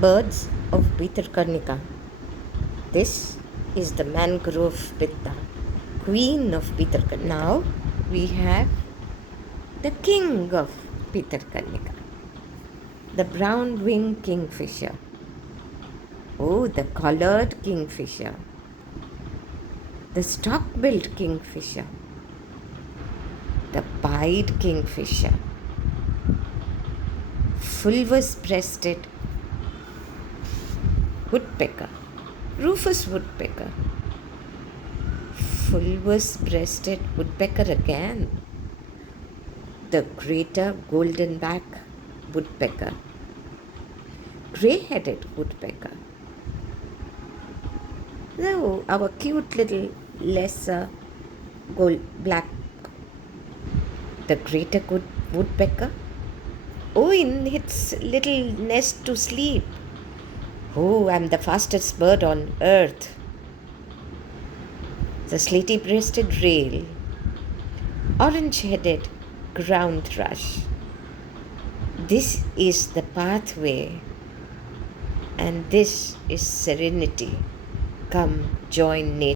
Birds of bhitarkanika. This is the mangrove pitta, queen of bhitarkanika. Now we have the king of bhitarkanika, the brown-winged kingfisher. Oh, the collared kingfisher, the stock-billed kingfisher, the pied kingfisher, fulvous-breasted woodpecker, rufous woodpecker, fulvous-breasted woodpecker again, the greater golden-back woodpecker, grey-headed woodpecker. Now our cute little lesser black, the greater good woodpecker. Oh, in its little nest to sleep. Oh, I'm the fastest bird on earth. The slaty-breasted rail, orange-headed ground thrush. This is the pathway, and this is serenity. Come join nature.